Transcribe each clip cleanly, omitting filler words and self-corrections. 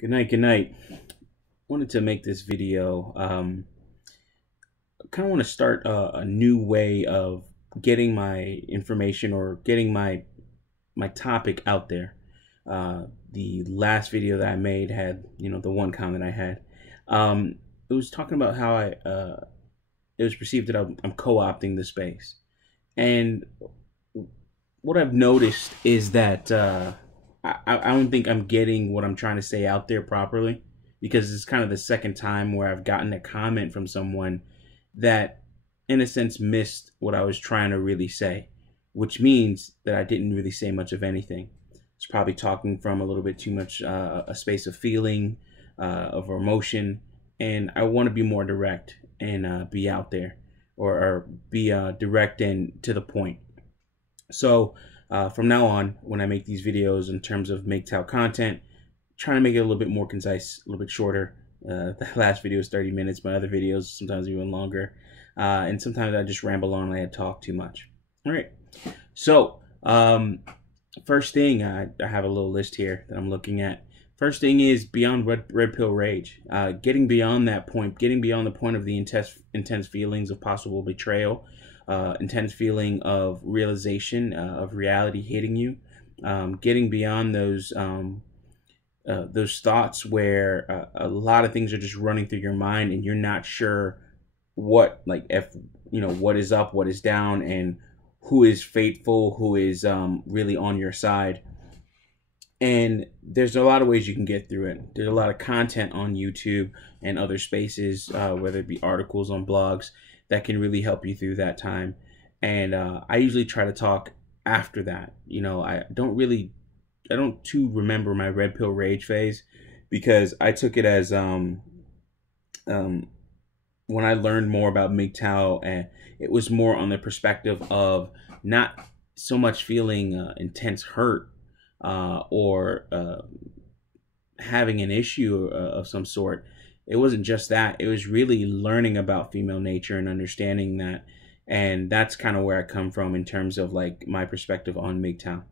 Good night, good night. Wanted to make this video. Kind of want to start a new way of getting my information or getting my topic out there. The last video that I made had, the one comment I had. It was talking about how it was perceived that I'm co-opting the space, and what I've noticed is that I don't think I'm getting what I'm trying to say out there properly, because it's kind of the second time where I've gotten a comment from someone that, in a sense, missed what I was trying to really say, which means that I didn't really say much of anything. It's probably talking from a little bit too much a space of feeling, of emotion, and I want to be more direct and be out there, or be direct and to the point. So from now on, when I make these videos in terms of MGTOW content, trying to make it a little bit more concise, a little bit shorter. The last video is 30 minutes. My other videos sometimes even longer. And sometimes I just ramble on and I talk too much. All right. So first thing, I have a little list here that I'm looking at. First thing is beyond red pill rage. Getting beyond that point, getting beyond the point of the intense feelings of possible betrayal, intense feeling of realization of reality hitting you, getting beyond those thoughts where a lot of things are just running through your mind and you're not sure what, what is up, what is down, and who is faithful, who is really on your side. And there's a lot of ways you can get through it. There's a lot of content on YouTube and other spaces, whether it be articles on blogs, that can really help you through that time. And I usually try to talk after that. I don't too remember my red pill rage phase, because I took it as when I learned more about MGTOW, and it was more on the perspective of not so much feeling intense hurt or having an issue of some sort. It wasn't just that. It was really learning about female nature and understanding that. And that's kind of where I come from in terms of my perspective on MGTOW.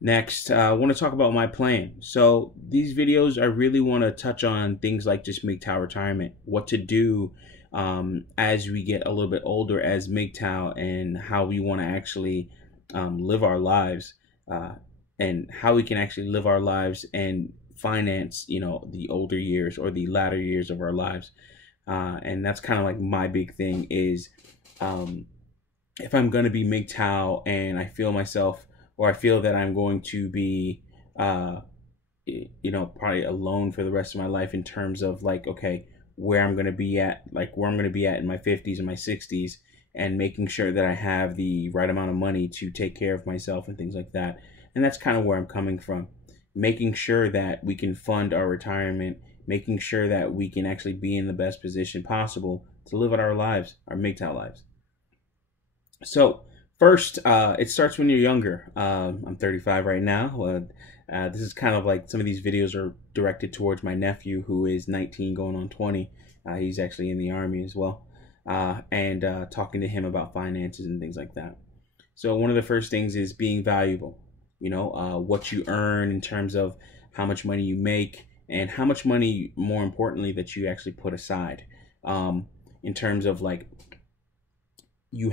Next, I want to talk about my plan. So these videos, I really want to touch on things like just MGTOW retirement, what to do as we get a little bit older as MGTOW, and how we want to actually live our lives, and how we can actually live our lives and finance, the older years or the latter years of our lives. And that's kind of like my big thing is, if I'm going to be MGTOW and I feel myself, or I feel that I'm going to be, probably alone for the rest of my life, in terms of okay, where I'm going to be at, where I'm going to be at in my 50s and my 60s, and making sure that I have the right amount of money to take care of myself and things like that. And that's kind of where I'm coming from, making sure that we can fund our retirement, making sure that we can actually be in the best position possible to live out our lives, our MGTOW lives. So first, it starts when you're younger. I'm 35 right now. This is kind of some of these videos are directed towards my nephew, who is 19 going on 20. He's actually in the Army as well. And talking to him about finances and things like that. So one of the first things is being valuable. What you earn in terms of how much money you make, and how much money, more importantly, that you actually put aside. In terms of you're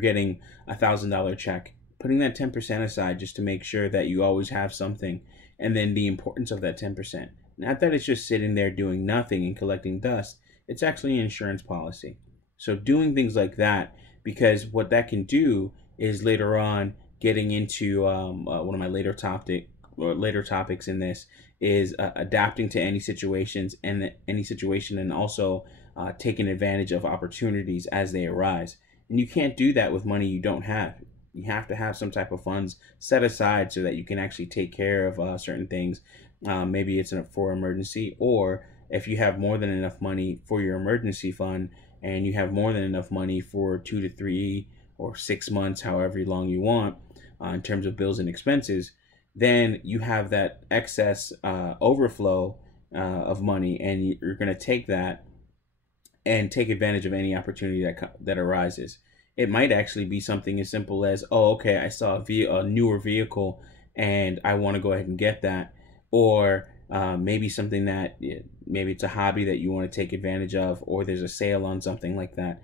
getting $1,000 check, putting that 10% aside just to make sure that you always have something. And then the importance of that 10%. Not that it's just sitting there doing nothing and collecting dust. It's actually an insurance policy. So doing things like that, because what that can do is later on, getting into one of my later topics in this is adapting to any situations and and also taking advantage of opportunities as they arise. And you can't do that with money you don't have. You have to have some type of funds set aside so that you can actually take care of certain things. Maybe it's for emergency, or if you have more than enough money for your emergency fund, and you have more than enough money for 2 to 3 or 6 months, however long you want, in terms of bills and expenses, then you have that excess overflow of money, and you're going to take that and take advantage of any opportunity that arises. It might actually be something as simple as, oh, okay, I saw a newer vehicle and I want to go ahead and get that. or maybe something that maybe it's a hobby that you want to take advantage of, or there's a sale on something like that.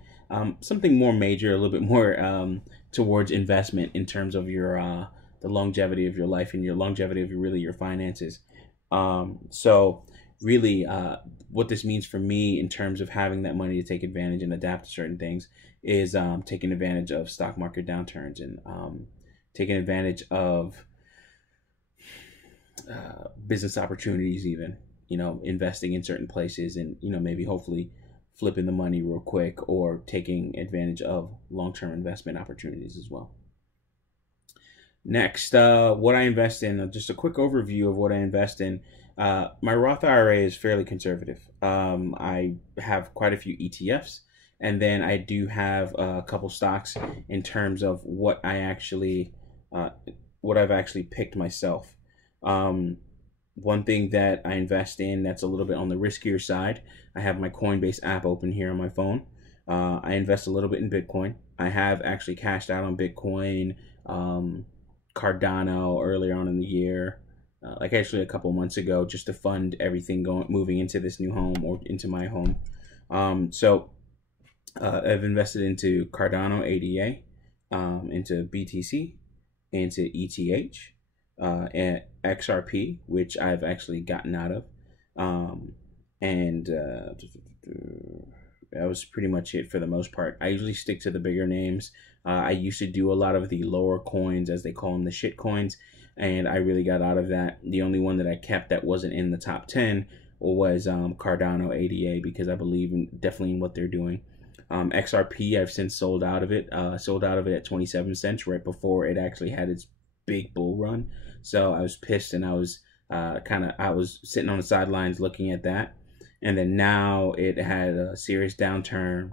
Something more major, a little bit more towards investment in terms of your the longevity of your life and your longevity of your finances. So really, what this means for me in terms of having that money to take advantage and adapt to certain things is taking advantage of stock market downturns and taking advantage of business opportunities, even, investing in certain places and, maybe hopefully flipping the money real quick or taking advantage of long-term investment opportunities as well. Next, what I invest in, just a quick overview of what I invest in. My Roth IRA is fairly conservative. I have quite a few ETFs, and then I do have a couple stocks in terms of what I've actually picked myself. One thing that I invest in that's a little bit on the riskier side, I have my Coinbase app open here on my phone. I invest a little bit in Bitcoin. I have actually cashed out on Bitcoin, Cardano earlier on in the year, like actually a couple months ago, just to fund everything moving into this new home or into my home. So I've invested into Cardano ADA, into BTC, into ETH, and XRP, which I've actually gotten out of, and that was pretty much it for the most part. I usually stick to the bigger names. I used to do a lot of the lower coins, as they call them, the shit coins, and I really got out of that. The only one that I kept that wasn't in the top 10 was Cardano ADA, because I believe definitely in what they're doing. XRP, I've since sold out of it. Sold out of it at 27 cents right before it actually had its big bull run. So I was pissed, and I was I was sitting on the sidelines looking at that. And then now it had a serious downturn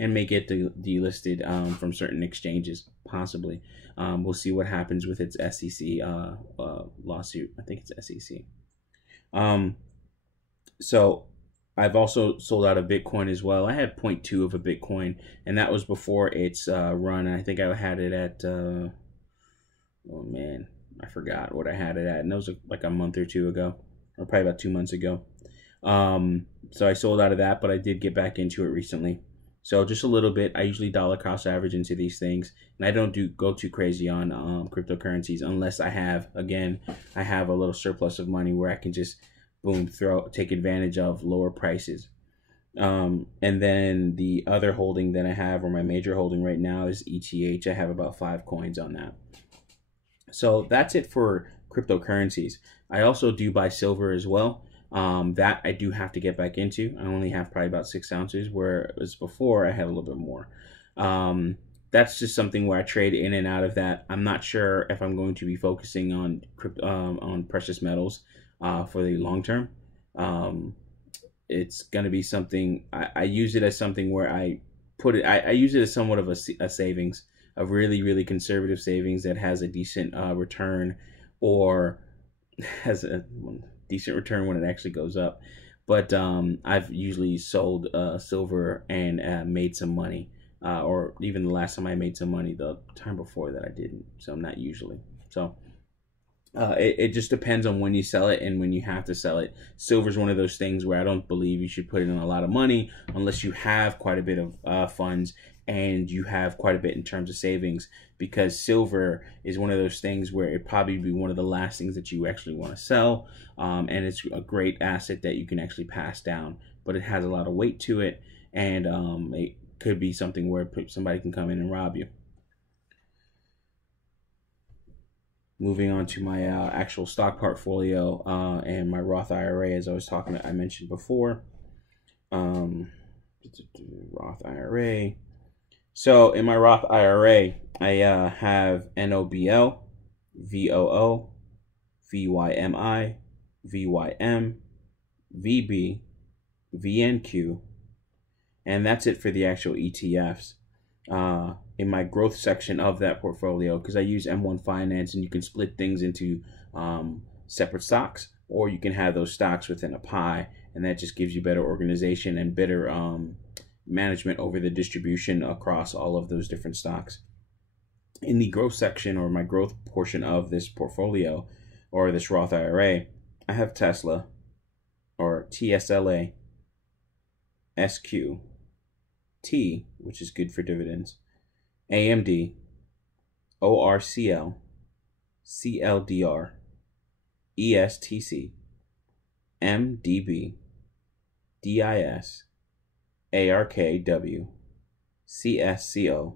and may get delisted from certain exchanges, possibly. We'll see what happens with its SEC lawsuit. I think it's SEC. So I've also sold out of Bitcoin as well. I had 0.2 of a Bitcoin, and that was before its run. I think I had it at, oh man, I forgot what I had it at. And that was like a month or two ago, or probably about 2 months ago. So I sold out of that, but I did get back into it recently. So just a little bit. I usually dollar cost average into these things, and I don't go too crazy on cryptocurrencies unless I have a little surplus of money where I can just boom take advantage of lower prices. And then the other holding that I have, or my major holding right now, is ETH. I have about 5 coins on that. So that's it for cryptocurrencies. I also do buy silver as well. That I do have to get back into. I only have probably about 6 ounces, whereas before I had a little bit more. That's just something where I trade in and out of that. I'm not sure if I'm going to be focusing on precious metals for the long term. It's going to be something I use it as something where I use it as somewhat of a savings, a really, really conservative savings that has a decent return, or has a decent return when it actually goes up. But I've usually sold silver and made some money, or even the last time I made some money, the time before that I didn't. So not usually. So it just depends on when you sell it and when you have to sell it. Silver is one of those things where I don't believe you should put in a lot of money unless you have quite a bit of funds and you have quite a bit in terms of savings, because silver is one of those things where it probably be one of the last things that you actually want to sell, and it's a great asset that you can actually pass down, but it has a lot of weight to it, and it could be something where somebody can come in and rob you. Moving on to my actual stock portfolio and my Roth IRA, as I mentioned before. Roth IRA. So in my Roth IRA, I have NOBL, VOO, VYMI, VYM, VB, VNQ, and that's it for the actual ETFs. In my growth section of that portfolio, because I use M1 Finance, and you can split things into separate stocks, or you can have those stocks within a pie, and that just gives you better organization and better management over the distribution across all of those different stocks. In the growth section, or my growth portion of this portfolio, or this Roth IRA, I have Tesla, or TSLA, SQ, T, which is good for dividends, AMD, ORCL, CLDR, ESTC, MDB, DIS, ARKW, CSCO,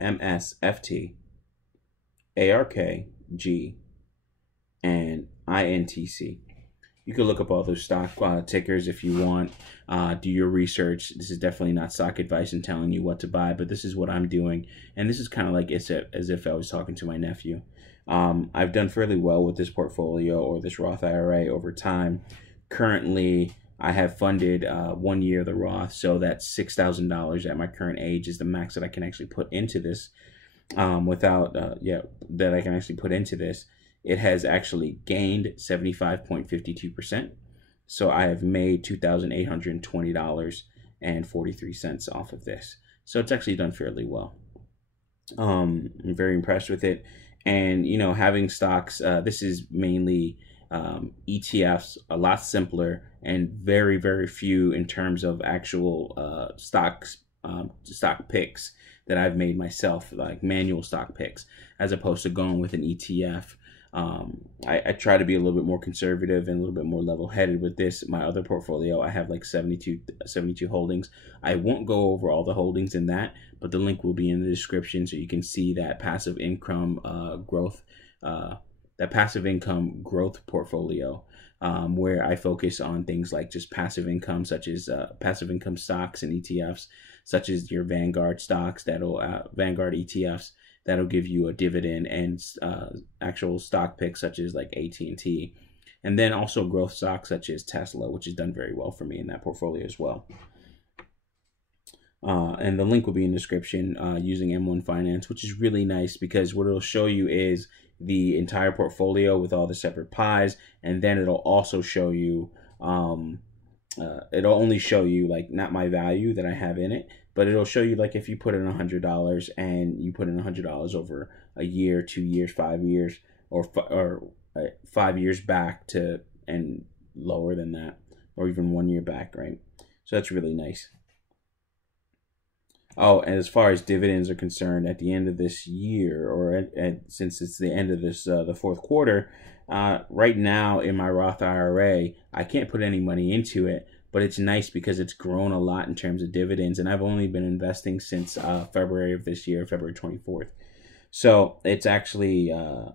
MSFT, ARKG, and INTC. You can look up all those stock tickers if you want. Do your research. This is definitely not stock advice and telling you what to buy, but this is what I'm doing. And this is kind of like as if I was talking to my nephew. I've done fairly well with this portfolio or this Roth IRA over time. Currently, I have funded 1 year of the Roth, so that's $6,000 at my current age is the max that I can actually put into this. That I can actually put into this. It has actually gained 75.52%. So I have made $2,820.43 off of this. So it's actually done fairly well. I'm very impressed with it. And, having stocks, this is mainly ETFs, a lot simpler and very, very few in terms of actual stock picks that I've made myself, like manual stock picks, as opposed to going with an ETF. I try to be a little bit more conservative and a little bit more level-headed with this. My other portfolio, I have like 72 holdings. I won't go over all the holdings in that, but the link will be in the description so you can see that passive income growth portfolio, where I focus on things like just passive income, such as passive income stocks and ETFs, such as your Vanguard stocks, Vanguard ETFs, that'll give you a dividend, and actual stock picks such as like AT&T, and then also growth stocks such as Tesla, which has done very well for me in that portfolio as well. And the link will be in the description using M1 Finance, which is really nice because what it'll show you is the entire portfolio with all the separate pies, and then it'll also show you it'll only show you like not my value that I have in it, but it'll show you like if you put in $100 and you put in $100 over a year, 2 years, 5 years, or 5 years back to and lower than that, or even 1 year back, right? So that's really nice. Oh, and as far as dividends are concerned, at the end of this year, or since it's the end of this the fourth quarter, right now in my Roth IRA, I can't put any money into it, but it's nice because it's grown a lot in terms of dividends, and I've only been investing since February of this year, February 24th. So it's actually I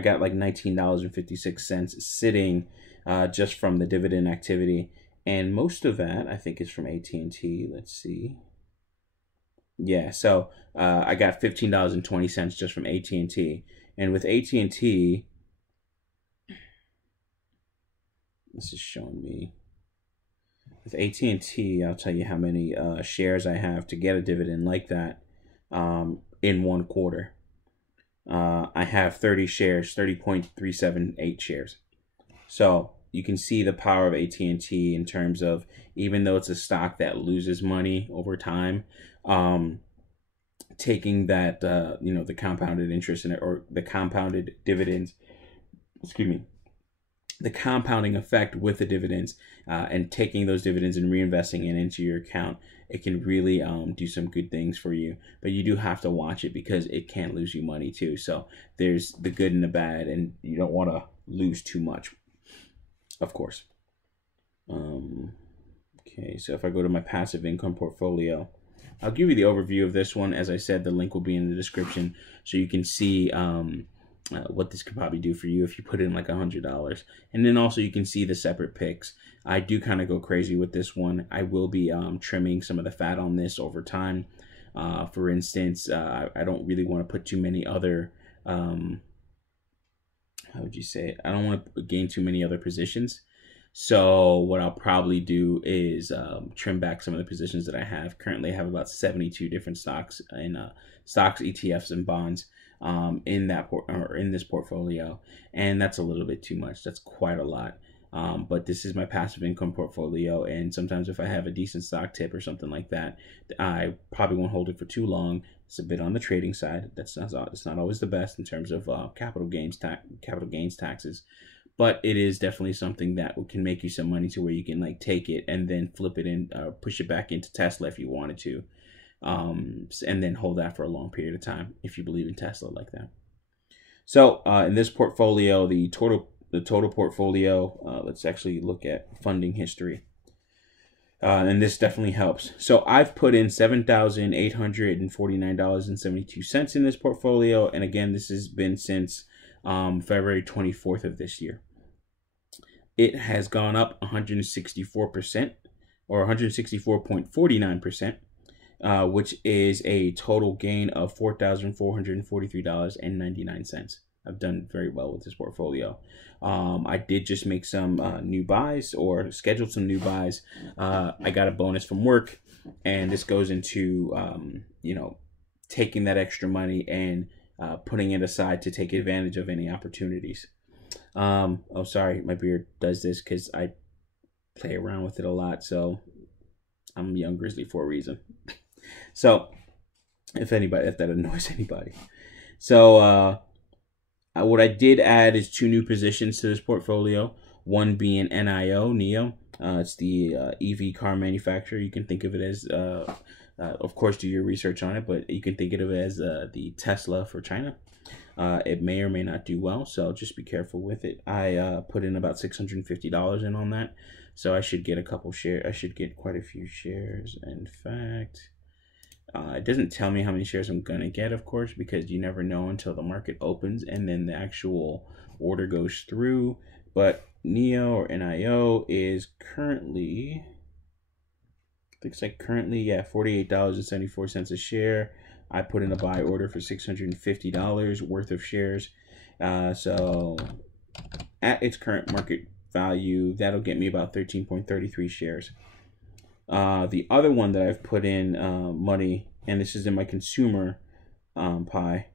got like $19.56 sitting just from the dividend activity. And most of that, I think, is from AT&T. Let's see. Yeah, so I got $15.20 just from AT&T. And with AT&T, this is showing me. With AT&T, I'll tell you how many shares I have to get a dividend like that in 1 quarter. I have 30 shares, 30.378 shares. So you can see the power of AT&T in terms of, even though it's a stock that loses money over time, taking that, the compounded interest in it, or the compounded dividends, the compounding effect with the dividends, and taking those dividends and reinvesting it into your account, it can really do some good things for you. But you do have to watch it because it can lose you money too. So there's the good and the bad, and you don't want to lose too much, of course. Okay, so if I go to my passive income portfolio, I'll give you the overview of this one. As I said, the link will be in the description so you can see what this could probably do for you if you put in like $100. And then also you can see the separate picks. I do kind of go crazy with this one. I will be trimming some of the fat on this over time. For instance, I don't really want to put too many other, how would you say it? I don't want to gain too many other positions. So what I'll probably do is trim back some of the positions that I have. Currently, I have about 72 different stocks and stocks, ETFs, and bonds in this portfolio, and that's a little bit too much. That's quite a lot. But this is my passive income portfolio, and sometimes if I have a decent stock tip or something like that, I probably won't hold it for too long. It's a bit on the trading side. It's not always the best in terms of capital gains taxes, but it is definitely something that can make you some money to where you can like take it and then flip it in, push it back into Tesla if you wanted to, and then hold that for a long period of time if you believe in Tesla like that. So in this portfolio, the total portfolio, let's actually look at funding history. And this definitely helps. So I've put in $7,849.72 in this portfolio. And again, this has been since February 24th of this year. It has gone up 164% or 164.49%, which is a total gain of $4,443.99. I've done very well with this portfolio. I did just make some new buys or scheduled some new buys. I got a bonus from work, and this goes into, taking that extra money and putting it aside to take advantage of any opportunities. Oh, sorry, my beard does this because I play around with it a lot. So I'm a young grizzly for a reason. So if that annoys anybody. So, what I did add is 2 new positions to this portfolio. One being NIO. It's the EV car manufacturer. You can think of it as, of course, do your research on it, but you can think of it as the Tesla for China. It may or may not do well, so just be careful with it. I put in about $650 in on that, so I should get a couple shares. I should get quite a few shares. In fact, it doesn't tell me how many shares I'm gonna get, of course, because you never know until the market opens and then the actual order goes through. But NIO or NIO is currently, $48.74 a share. I put in a buy order for $650 worth of shares. So at its current market value, that'll get me about 13.33 shares. The other one that I've put in money, and this is in my consumer pie,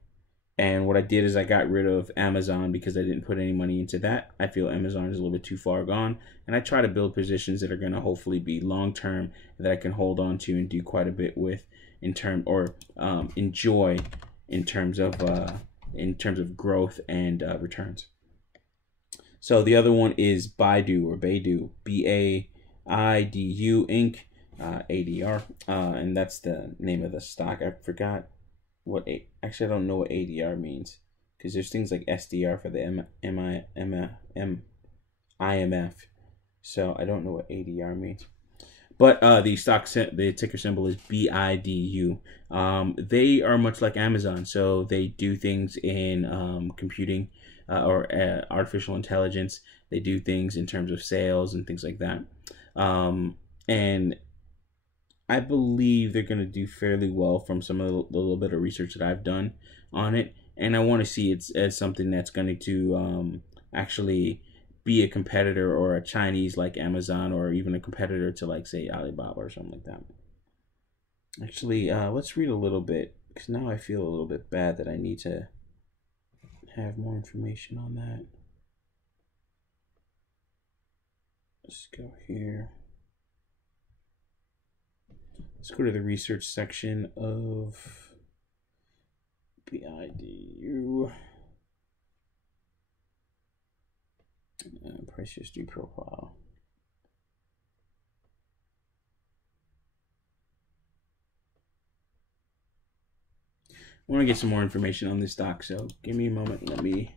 and what I did is I got rid of Amazon because I didn't put any money into that. I feel Amazon is a little bit too far gone, and I try to build positions that are going to hopefully be long term that I can hold on to and do quite a bit with enjoy in terms of growth and returns. So the other one is Baidu or Baidu, BAIDU Inc. ADR, and that's the name of the stock. I forgot actually I don't know what ADR means, because there's things like SDR for the IMF, so I don't know what ADR means. But the ticker symbol is BIDU. They are much like Amazon, so they do things in computing or artificial intelligence. They do things in terms of sales and things like that. And I believe they're going to do fairly well from some of the little bit of research that I've done on it. And I want to see it as something that's going to actually be a competitor or a Chinese like Amazon, or even a competitor to like say Alibaba or something like that. Actually, let's read a little bit, because now I feel a little bit bad that I need to have more information on that. Let's go here. Let's go to the research section of BIDU. Price history profile. I want to get some more information on this stock, so give me a moment. Let me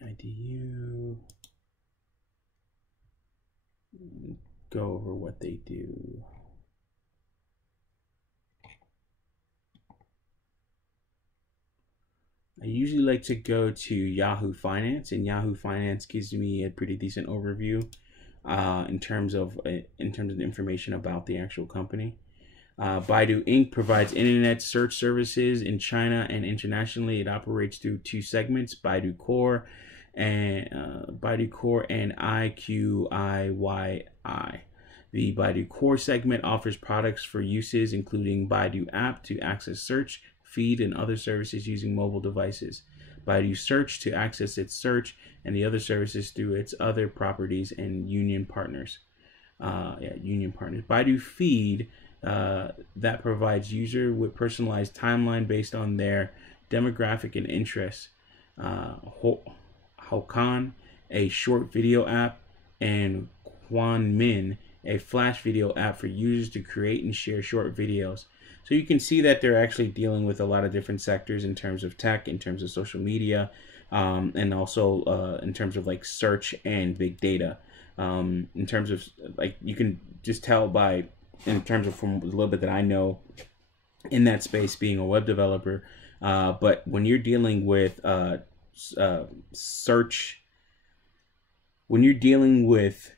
BIDU go over what they do. I usually like to go to Yahoo Finance, and Yahoo Finance gives me a pretty decent overview in terms of information about the actual company. Baidu Inc. provides internet search services in China and internationally. It operates through 2 segments: Baidu Core and IQIYI. The Baidu Core segment offers products for uses including Baidu app to access search, feed, and other services using mobile devices. Baidu Search to access its search and the other services through its other properties and union partners. Baidu Feed that provides user with personalized timeline based on their demographic and interests. Hokan, a short video app, and Quanmin, a flash video app for users to create and share short videos. So you can see that they're actually dealing with a lot of different sectors in terms of tech, in terms of social media, and also in terms of like search and big data. In terms of like, you can just tell by, in terms of from a little bit that I know in that space, being a web developer, but when you're dealing with search, when you're dealing with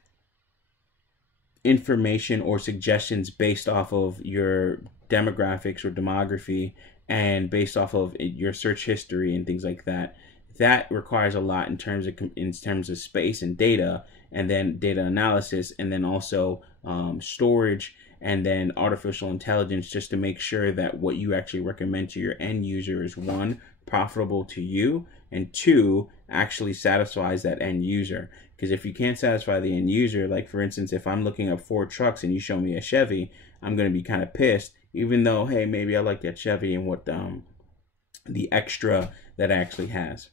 information or suggestions based off of your demographics or demography and based off of your search history and things like that, that requires a lot in terms of space and data, and then data analysis, and then also storage, and then artificial intelligence, just to make sure that what you actually recommend to your end user is, one, profitable to you, and two, actually satisfies that end user. Because if you can't satisfy the end user, like for instance, if I'm looking up Ford trucks and you show me a Chevy, I'm going to be kind of pissed, even though, hey, maybe I like that Chevy and what the extra that it actually has.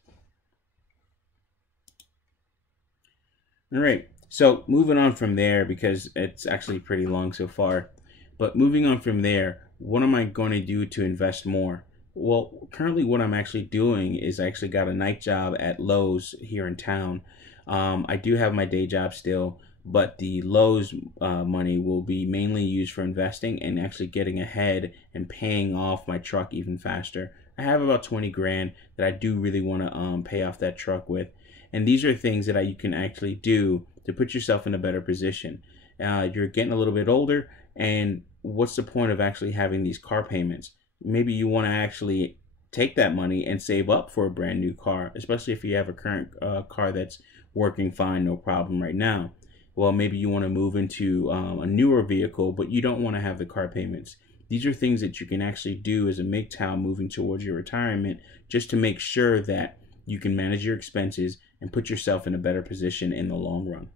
All right, so moving on from there, because it's actually pretty long so far, but moving on from there, what am I going to do to invest more? Well, currently what I'm actually doing is I actually got a night job at Lowe's here in town. I do have my day job still, but the Lowe's money will be mainly used for investing and actually getting ahead and paying off my truck even faster. I have about 20 grand that I do really want to pay off that truck with. And these are things that you can actually do to put yourself in a better position. You're getting a little bit older, and what's the point of actually having these car payments? Maybe you want to actually take that money and save up for a brand new car, especially if you have a current car that's working fine, no problem right now. Well, maybe you want to move into a newer vehicle, but you don't want to have the car payments. These are things that you can actually do as a MGTOW moving towards your retirement, just to make sure that you can manage your expenses and put yourself in a better position in the long run.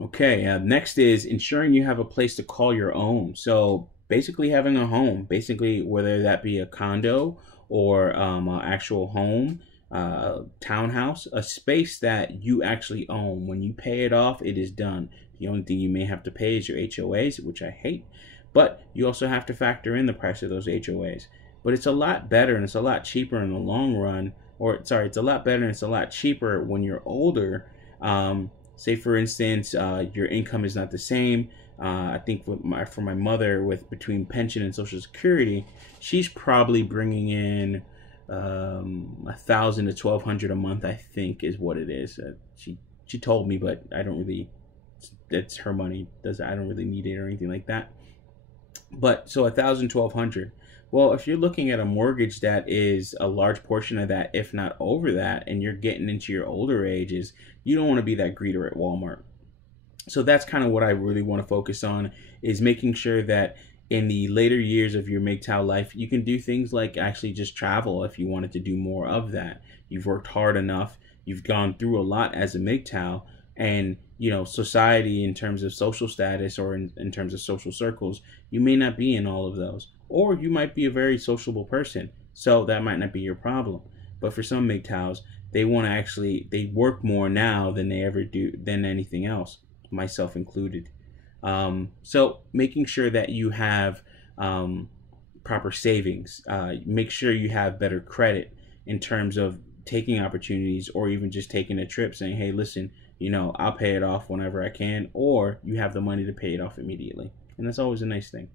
Okay, next is ensuring you have a place to call your own. So basically having a home, basically whether that be a condo or an actual home, townhouse, a space that you actually own. When you pay it off, it is done. The only thing you may have to pay is your HOAs, which I hate, but you also have to factor in the price of those HOAs. But it's a lot better and it's a lot cheaper in the long run, or sorry, it's a lot better and it's a lot cheaper when you're older. Say for instance, your income is not the same. I think for my mother, with between pension and Social Security, she's probably bringing in $1,000 to $1,200 a month, I think is what it is. She told me, but I don't really. It's her money. I don't really need it or anything like that. But so $1,000, $1,200. Well, if you're looking at a mortgage that is a large portion of that, if not over that, and you're getting into your older ages, you don't want to be that greeter at Walmart. So that's kind of what I really want to focus on, is making sure that in the later years of your MGTOW life, you can do things like actually just travel if you wanted to do more of that. You've worked hard enough. You've gone through a lot as a MGTOW, and you know, society in terms of social status or in terms of social circles, you may not be in all of those. Or you might be a very sociable person, so that might not be your problem. But for some MGTOWs, they want to actually, they work more now than they ever do, than anything else, myself included. So making sure that you have proper savings, make sure you have better credit in terms of taking opportunities, or even just taking a trip saying, hey, listen, you know, I'll pay it off whenever I can, or you have the money to pay it off immediately. And that's always a nice thing.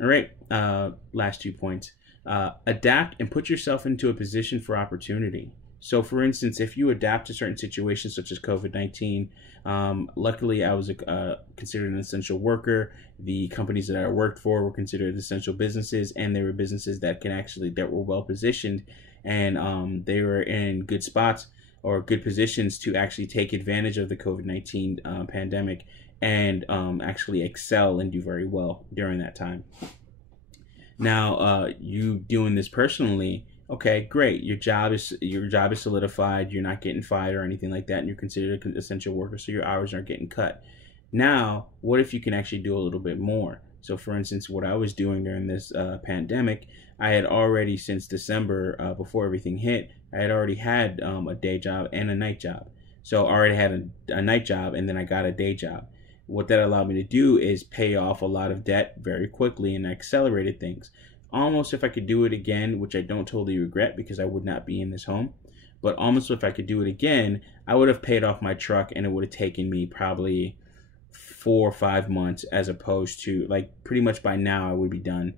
All right, last 2 points. Adapt and put yourself into a position for opportunity. So for instance, if you adapt to certain situations such as COVID-19, luckily I was considered an essential worker. The companies that I worked for were considered essential businesses, and they were businesses that were well positioned, and they were in good spots or good positions to actually take advantage of the COVID-19 pandemic and actually excel and do very well during that time. Now, you doing this personally, okay, great. Your job is solidified. You're not getting fired or anything like that, and you're considered an essential worker, so your hours aren't getting cut. Now, what if you can actually do a little bit more? So, for instance, what I was doing during this pandemic, I had already, since December, before everything hit, I had already had a day job and a night job. So I already had a night job, and then I got a day job. What that allowed me to do is pay off a lot of debt very quickly, and accelerated things. Almost if I could do it again, which I don't totally regret because I would not be in this home, but almost if I could do it again, I would have paid off my truck, and it would have taken me probably 4 or 5 months, as opposed to, like, pretty much by now I would be done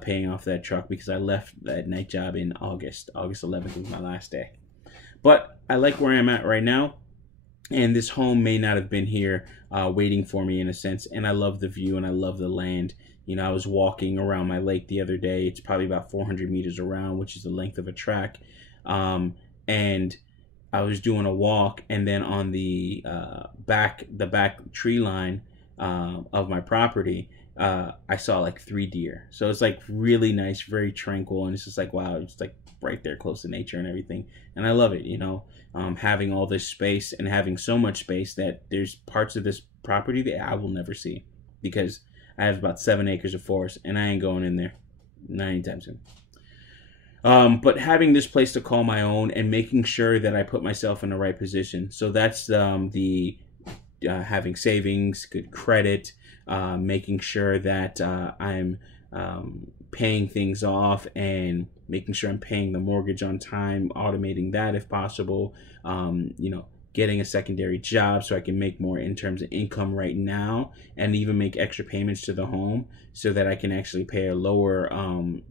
paying off that truck, because I left that night job in August. August 11th was my last day. But I like where I'm at right now, and this home may not have been here waiting for me in a sense, and I love the view and I love the land. You know, I was walking around my lake the other day. It's probably about 400 meters around, which is the length of a track. And I was doing a walk, and then on the back tree line of my property, I saw like 3 deer. So it's like really nice, very tranquil, and it's just like, wow, it's like right there close to nature and everything. And I love it, you know, having all this space, and having so much space that there's parts of this property that I will never see, because I have about 7 acres of forest, and I ain't going in there, not anytime soon. But having this place to call my own, and making sure that I put myself in the right position. So that's the having savings, good credit, making sure that I'm paying things off, and making sure I'm paying the mortgage on time, automating that if possible, you know, getting a secondary job so I can make more in terms of income right now, and even make extra payments to the home so that I can actually pay a lower,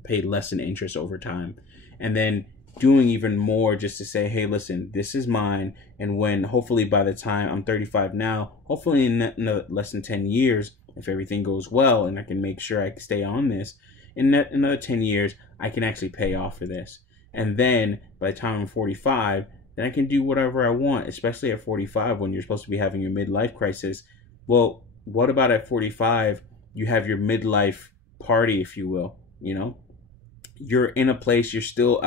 pay less in interest over time. And then doing even more just to say, hey, listen, this is mine. And when, hopefully by the time I'm 35 now, hopefully in less than 10 years, if everything goes well and I can make sure I can stay on this, in another 10 years, I can actually pay off for this. And then by the time I'm 45, then I can do whatever I want, especially at 45 when you're supposed to be having your midlife crisis. Well, what about at 45, you have your midlife party, if you will, you know? You're in a place, you're still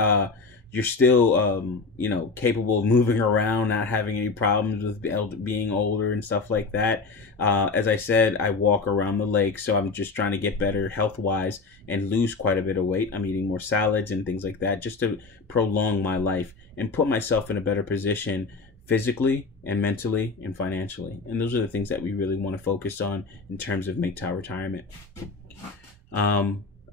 you know, capable of moving around, not having any problems with being older and stuff like that. As I said, I walk around the lake, so I'm just trying to get better health-wise and lose quite a bit of weight. I'm eating more salads and things like that just to prolong my life and put myself in a better position physically and mentally and financially. And those are the things that we really want to focus on in terms of MGTOW Retirement.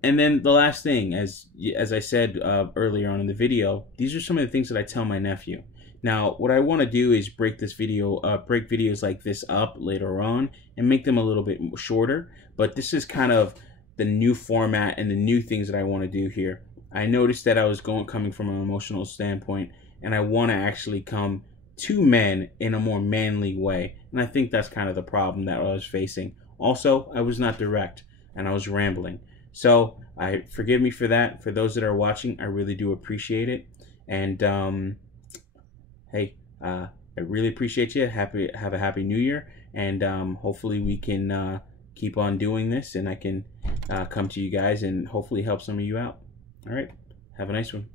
And then the last thing, as I said earlier on in the video, these are some of the things that I tell my nephew. Now, what I want to do is break videos like this up later on and make them a little bit shorter. But this is kind of the new format and the new things that I want to do here. I noticed that I was coming from an emotional standpoint, and I want to actually come to men in a more manly way. And I think that's kind of the problem that I was facing. Also, I was not direct, and I was rambling. So forgive me for that. For those that are watching, I really do appreciate it. And hey, I really appreciate you. Have a happy New Year, and hopefully we can keep on doing this, and I can come to you guys and hopefully help some of you out. All right, have a nice one.